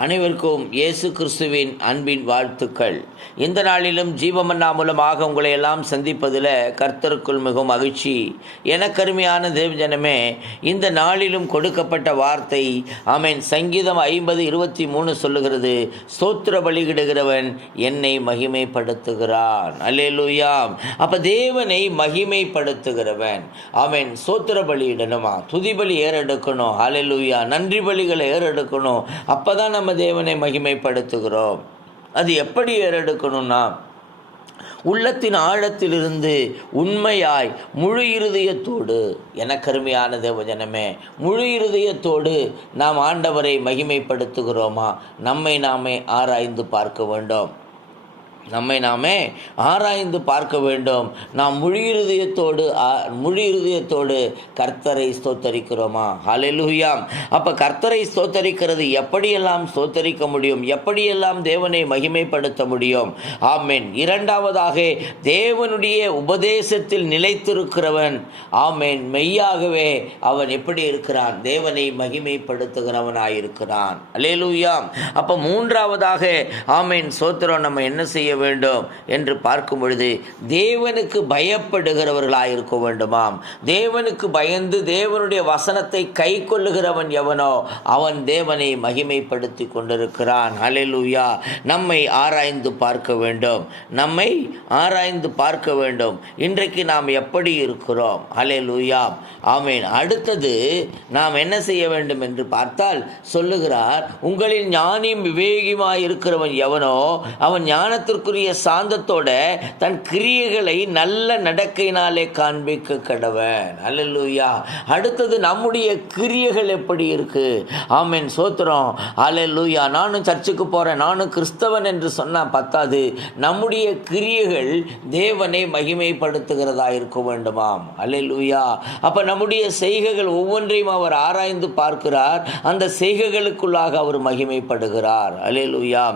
அனைவருக்கும் இயேசு கிறிஸ்துவின் அன்பின் வாழ்த்துக்கள். இந்த நாளிலும் ஜீவமன்னா மூலமாக உங்களை எல்லாம் சந்திப்பதில் கர்த்தருக்குள் மிகவும் மகிழ்ச்சி. எனக்கருமையான தேவஜனமே, இந்த நாளிலும் கொடுக்கப்பட்ட வார்த்தை ஆமென். சங்கீதம் 50:23 சொல்லுகிறது, ஸ்தோத்திர பலியிடுகிறவன் என்னை மகிமைப்படுத்துகிறான். அல்லேலூயா. அப்ப தேவனை மகிமைப்படுத்துகிறவன் ஆமென். ஸ்தோத்திர பலியிடணுமா, துதி பலி ஏறெடுக்கணும். அல்லேலூயா. நன்றி பலிகளை ஏறெடுக்கணும். அப்பதான் நம்ம தேவனை மகிமைப்படுத்துகிறோம். அது எப்படி ஏறெடுக்கணும்னா, உள்ளத்தின் ஆழத்திலிருந்து உண்மையாய் முழு இருதயத்தோடு. எனக்கருமையான தேவஜனமே, முழு இருதயத்தோடு நாம் ஆண்டவரை மகிமைப்படுத்துகிறோமா? நம்மை நாமே ஆராய்ந்து பார்க்க வேண்டும். பார்க்க வேண்டும். நாம் முழு இருதயத்தோடு கர்த்தரை ஸ்தோத்தரிக்கிறோமா? ஹல்லேலூயா. அப்ப கர்த்தரை ஸ்தோத்தரிக்கிறது எப்படியெல்லாம் ஸ்தோத்தரிக்க முடியும்? எப்படியெல்லாம் தேவனை மகிமைப்படுத்த முடியும்? ஆமென். இரண்டாவதாக, தேவனுடைய உபதேசத்தில் நிலைத்திருக்கிறவன் ஆமென். மெய்யாகவே அவன் எப்படி இருக்கிறான்? தேவனை மகிமைப்படுத்துகிறவனாயிருக்கிறான். அல்லேலூயா. அப்ப மூன்றாவதாக ஆமென் ஸ்தோத்திரம், நம்ம என்ன செய்ய வேண்டும் என்று பார்க்கும் பொழுது, தேவனுக்கு பயப்படுகிறவர்களாயிருக்க வேண்டுமாம். தேவனுக்கு பயந்து தேவனுடைய வசனத்தை கை கொள்ளுகிறவன் எவனோ அவன் தேவனை மகிமைப்படுத்தி கொண்டிருக்கிறான். ஹல்லேலூயா. நம்மை ஆராய்ந்து பார்க்க வேண்டும். இன்றைக்கு நாம் எப்படி இருக்கிறோம்? ஹல்லேலூயா. ஆமென். அடுத்தது நாம் என்ன செய்ய வேண்டும் என்று பார்த்தால் சொல்லுகிறார், உங்களில் ஞானியும் விவேகியுமாய் இருக்கிறவன் எவனோ அவன் ஞானத்திற்குரிய சாந்தத்தோட தன் கிரியைகளை நல்ல நடக்கையினாலே காண்பிக்க கடவன். அல்லேலூயா. அடுத்தது, நம்முடைய கிரியைகள் எப்படி இருக்கு? ஆமென். சோத்திரம். அல்லேலூயா. நானும் சர்ச்சுக்கு போறேன், நானும் கிறிஸ்தவன் என்று சொன்னா பத்தாது. நம்முடைய கிரியைகள் தேவனை மகிமைப்படுத்துகிறதா இருக்க வேண்டுமாம். அல்லேலூயா. அப்ப நம்முடைய செய்கைகள் ஒவ்வொன்றையும் அவர் ஆராய்ந்து பார்க்கிறார். அந்த செய்கைகளுக்குள்ளாக அவர் மகிமைப்படுகிறார். அல்லேலூயா.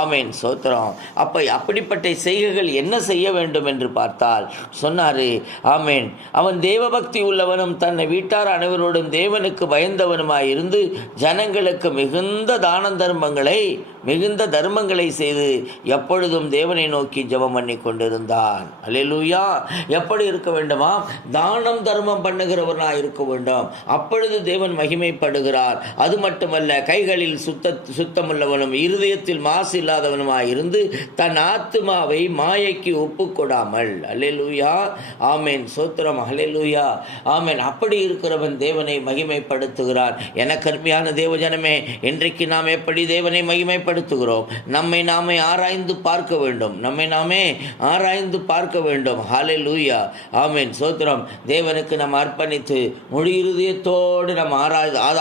ஆமென். சோத்திரம். அப்ப அப்படிப்பட்ட செய்கைகள் என்ன செய்ய வேண்டும் என்று பார்த்தால் சொன்னாரு, ஆமென், அவன் தேவபக்தி உள்ளவனும் தன்னை வீட்டார் அனைவரோடும் தேவனுக்கு பயந்தவனுமாய் இருந்து ஜனங்களுக்கு மிகுந்த தர்மங்களை செய்து எப்பொழுதும் தேவனை நோக்கி ஜெபம் பண்ணி கொண்டிருந்தான். அல்லேலூயா. எப்படி இருக்க வேண்டுமா? தானம் தர்மம் பண்ணுகிறவனாய் இருக்க வேண்டும். அப்பொழுது தேவன் மகிமைப்படுகிறார். அது மட்டுமல்ல, கைகளில் சுத்தமுள்ளவனும் இருதயத்தில் மாசு இல்லாதவனுமாய் இருந்து தன் ஆத்துமாவை மாயைக்கு ஒப்புக்கொடாமல். அல்லேலூயா. ஆமென். சோத்திரம். அல்லேலூயா. ஆமென். அப்படி இருக்கிறவன் தேவனை மகிமைப்படுத்துகிறான். எனக்கருமையான தேவஜனமே, இன்றைக்கு நாம் எப்படி தேவனை மகிமைப்படுத்துகிறோம்? நம்மை நாமே ஆராய்ந்து பார்க்க வேண்டும். ஹல்லேலூயா. ஆமென். சோத்திரம். தேவனுக்கு நாம் அர்ப்பணித்து முழு இருதயத்தோடு நாம்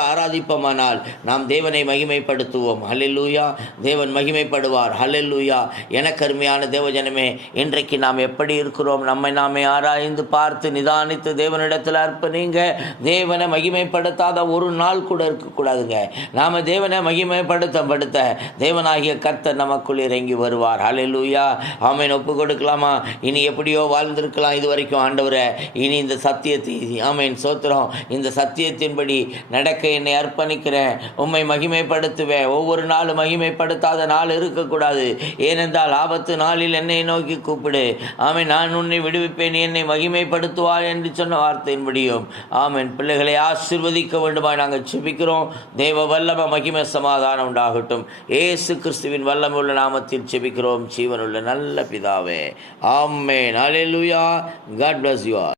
ஆராதிப்போமானால் நாம் தேவனை மகிமைப்படுத்துவோம். ஹல்லேலூயா. தேவன் மகிமைப்படுவார். ஹல்லேலூயா. எனக்கருமையான தேவஜனமே, இன்றைக்கு நாம் எப்படி இருக்கிறோம்? நம்மை நாமே ஆராய்ந்து பார்த்து நிதானித்து தேவனிடத்தில் அர்ப்பணிங்க. தேவனை மகிமைப்படுத்தாத ஒரு நாள் கூட இருக்கக்கூடாதுங்க. நாம தேவனை மகிமைப்படுத்த தேவனாகிய கர்த்தர் நமக்குள் இறங்கி வருவார். ஹல்லேலூயா. ஆமென். ஒப்பு கொடுக்கலாமா? இனி எப்படியோ வாழ்ந்திருக்கலாம் இது வரைக்கும். ஆண்டவரே, இனி இந்த சத்தியத்தை ஆமென் சோத்திரம், இந்த சத்தியத்தின்படி நடக்க என்னை அர்ப்பணிக்கிறேன். உம்மை மகிமைப்படுத்துவேன். ஒவ்வொரு நாளும் மகிமைப்படுத்தாத நாள் இருக்கக்கூடாது. ஏனென்றால் ஆபத்து நாளில் என்னை நோக்கி கூப்பிடு. ஆமென். நான் உன்னை விடுவிப்பேன், என்னை மகிமைப்படுத்துவார் என்று சொன்ன வார்த்தையின்படியும் ஆமென். பிள்ளைகளை ஆசீர்வதிக்க வேண்டுமாய் நாங்கள் செபிக்கிறோம். தேவ வல்லம மகிமை சமாதானம் உண்டாகட்டும். இயேசு கிறிஸ்துவின் வல்லமுள்ள நாமத்தில் செபிக்கிறோம், ஜீவனுள்ள நல்ல பிதாவே. ஆமென். அல்லேலூயா. God bless you all.